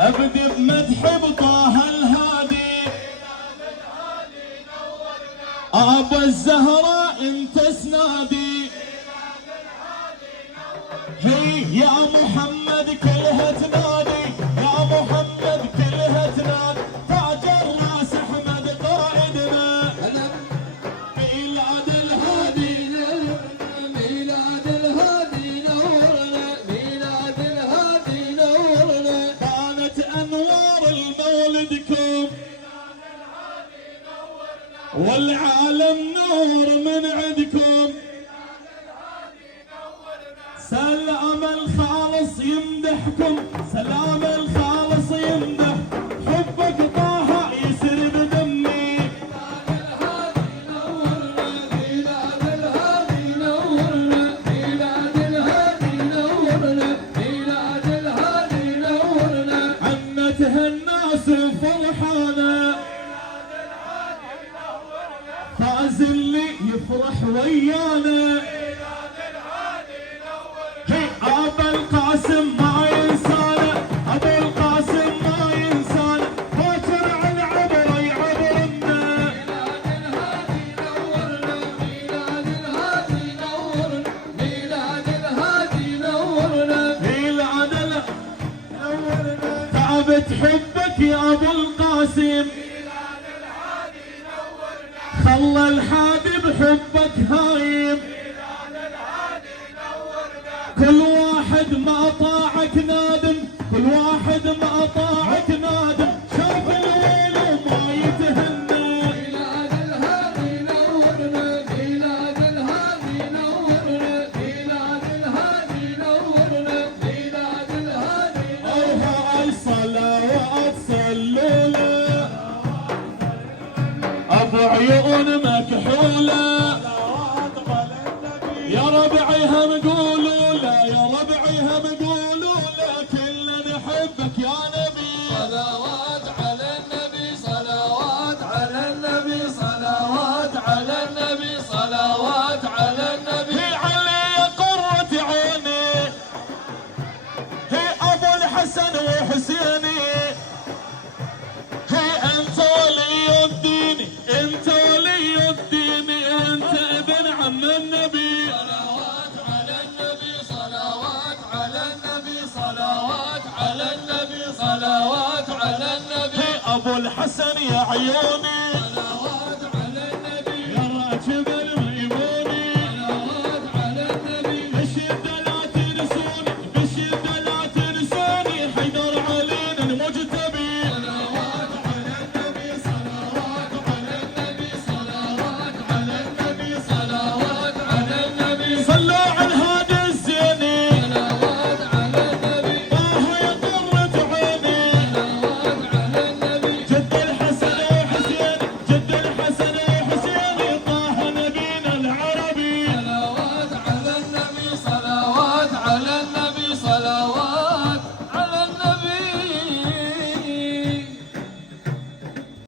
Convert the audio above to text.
ابدي بمدح بطه الهادي ابو الزهراء انت سنادي هي يا محمد كلها تنادي يا محمد كلها تنادي تاج الراس احمد قائدنا ميلاد الهادي ميلاد الهادي نورنا ميلاد الهادي نورنا كانت انوار المولدكم والعالم نور من عندكم سلام الخالص يمدحكم سلام الخالص يمدح حبك طه يسر بدمي ميلاد الهادي نورنا ميلاد الهادي نورنا ميلاد الهادي نورنا عنتها الناس فرحانه فاز اللي يفرح ويانا ابو القاسم ما ينسانا ابو القاسم ما ينسانا باكر عن عبره يعبرنا ميلاد الهادي نورنا ميلاد الهادي نورنا ميلاد نورنا تعبت حبك يا ابو القاسم خلى الحادي بحبك هايم كل واحد ما طاعك نادم كل واحد ما طاعك نادم شاف الويل وما يتهنى ميلاد الهادي نورنا ميلاد الهادي نورنا ميلاد الهادي نورنا ميلاد الهادي اوها الصلوات صلوا له ابو عيون مكحوله يا ربعي هم قولوا لا يا ربعي هم قولوا لا كلنا نحبك يا نبي صلوات على النبي صلوات على النبي صلوات على النبي صلوات على النبي هي علي قرة عيني هي ابو الحسن وحسيني هي انت ولي الدين انت ولي الدين انت ابن عم النبي صلوات على النبي صلوات على النبي صلوات على النبي صلوات على النبي هي ابو الحسن يا عيوني